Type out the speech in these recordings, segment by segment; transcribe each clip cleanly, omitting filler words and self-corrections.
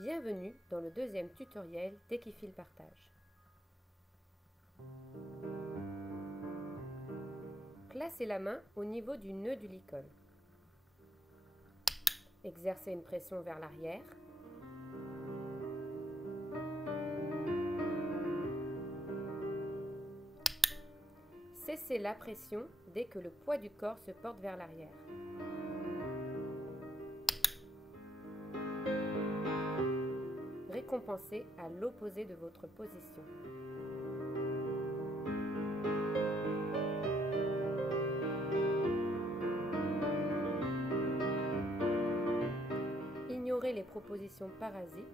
Bienvenue dans le deuxième tutoriel d'Equifil Partage. Placez la main au niveau du nœud du licol. Exercez une pression vers l'arrière. Cessez la pression dès que le poids du corps se porte vers l'arrière. Récompensez à l'opposé de votre position. Ignorez les propositions parasites.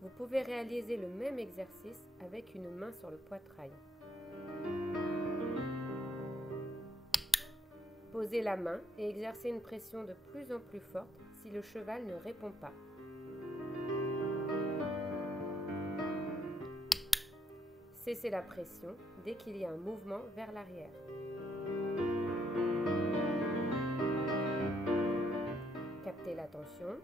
Vous pouvez réaliser le même exercice avec une main sur le poitrail. Posez la main et exercez une pression de plus en plus forte si le cheval ne répond pas. Cessez la pression dès qu'il y a un mouvement vers l'arrière. Captez la tension.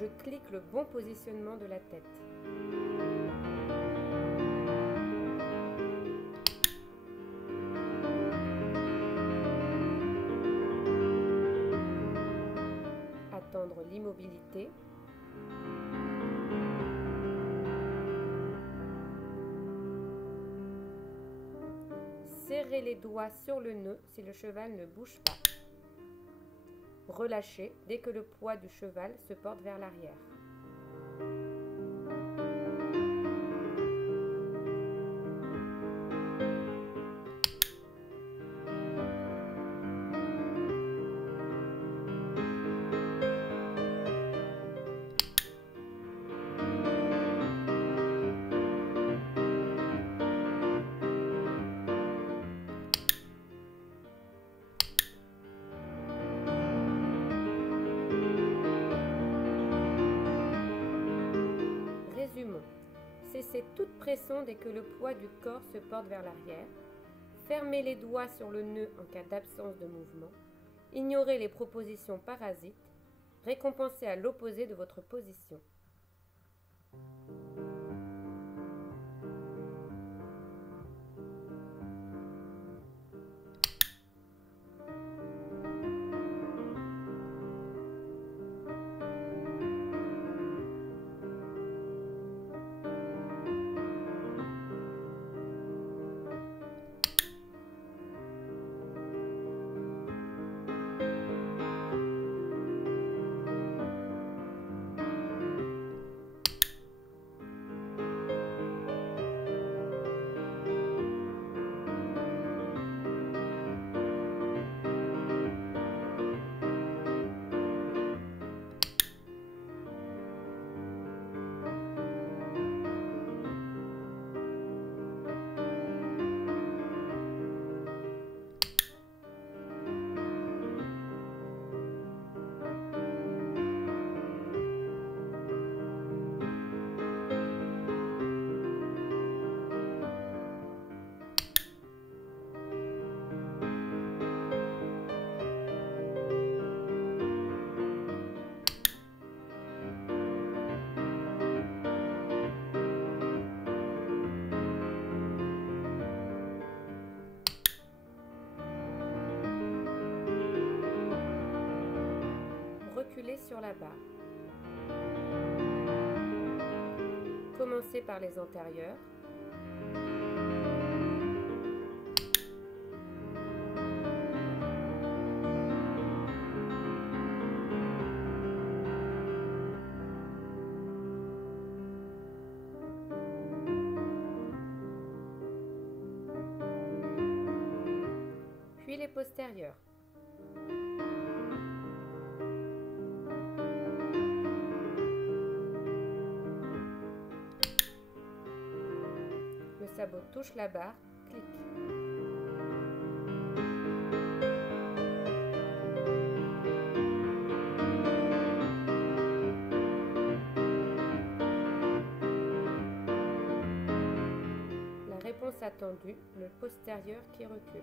Je clique le bon positionnement de la tête. Attendre l'immobilité. Serrez les doigts sur le nœud si le cheval ne bouge pas. Relâchez dès que le poids du cheval se porte vers l'arrière. Résumons. Cessez toute pression dès que le poids du corps se porte vers l'arrière. Fermez les doigts sur le nœud en cas d'absence de mouvement. Ignorez les propositions parasites. Récompensez à l'opposé de votre position. Reculez sur la barre. Commencez par les antérieurs. Puis les postérieurs. Le sabot touche la barre, clic. attendu le postérieur qui recule.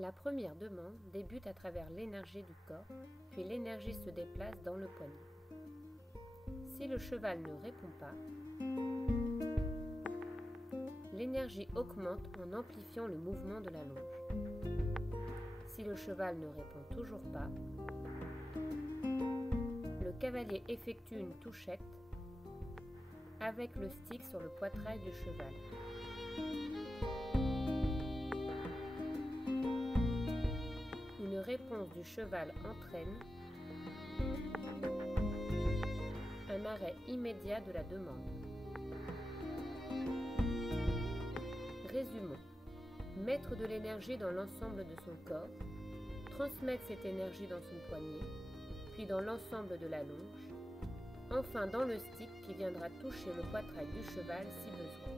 La première demande débute à travers l'énergie du corps, puis l'énergie se déplace dans le poignet. Si le cheval ne répond pas, l'énergie augmente en amplifiant le mouvement de la longe. Si le cheval ne répond toujours pas, le cavalier effectue une touchette avec le stick sur le poitrail du cheval. Une réponse du cheval entraîne un arrêt immédiat de la demande. Résumons. Mettre de l'énergie dans l'ensemble de son corps, transmettre cette énergie dans son poignet, puis dans l'ensemble de la longe, enfin dans le stick qui viendra toucher le poitrail du cheval si besoin.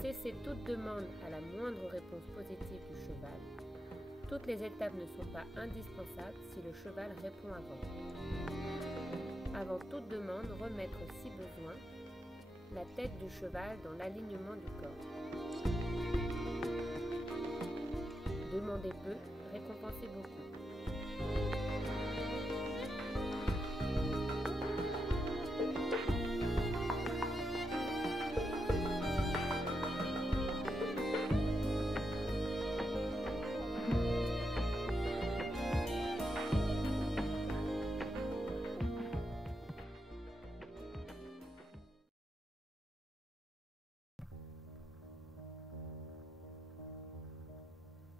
Cesser toute demande à la moindre réponse positive du cheval. Toutes les étapes ne sont pas indispensables si le cheval répond avant. Avant toute demande, remettre si besoin la tête du cheval dans l'alignement du corps. Demander peu, récompenser beaucoup.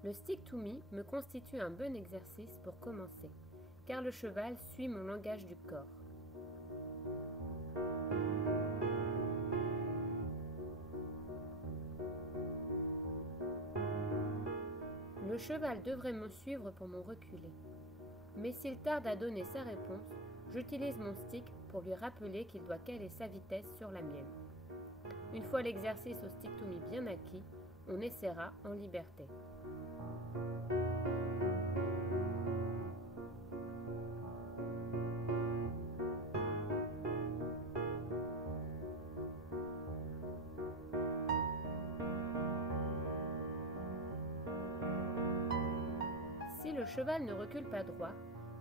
Le stick to me me constitue un bon exercice pour commencer, car le cheval suit mon langage du corps. Le cheval devrait me suivre pour me reculer, mais s'il tarde à donner sa réponse, j'utilise mon stick pour lui rappeler qu'il doit caler sa vitesse sur la mienne. Une fois l'exercice au stick to me bien acquis, on essaiera en liberté. Si le cheval ne recule pas droit,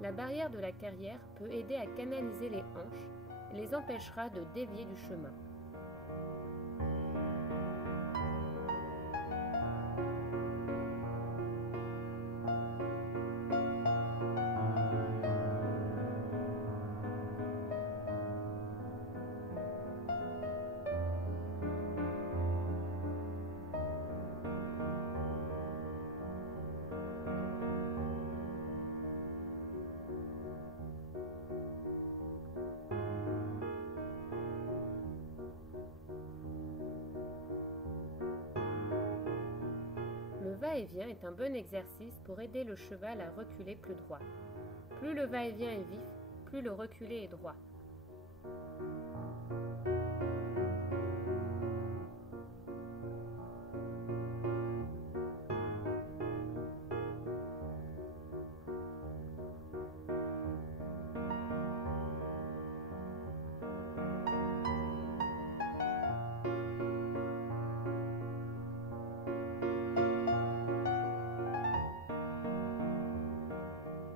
la barrière de la carrière peut aider à canaliser les hanches et les empêchera de dévier du chemin. Le va-et-vient est un bon exercice pour aider le cheval à reculer plus droit. Plus le va-et-vient est vif, plus le reculé est droit.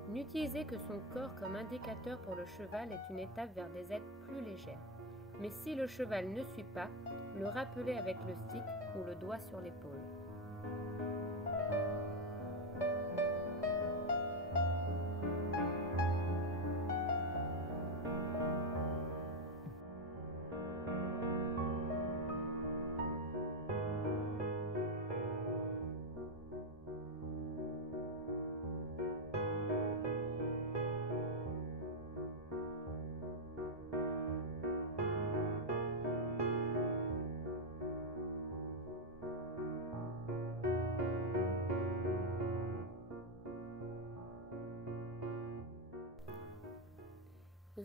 N'utiliser que son corps comme indicateur pour le cheval est une étape vers des aides plus légères. Mais si le cheval ne suit pas, le rappeler avec le stick ou le doigt sur l'épaule.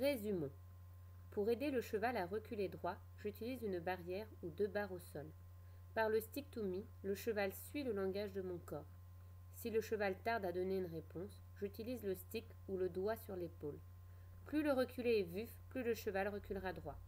Résumons. Pour aider le cheval à reculer droit, j'utilise une barrière ou 2 barres au sol. Par le stick to me, le cheval suit le langage de mon corps. Si le cheval tarde à donner une réponse, j'utilise le stick ou le doigt sur l'épaule. Plus le reculé est vif, plus le cheval reculera droit.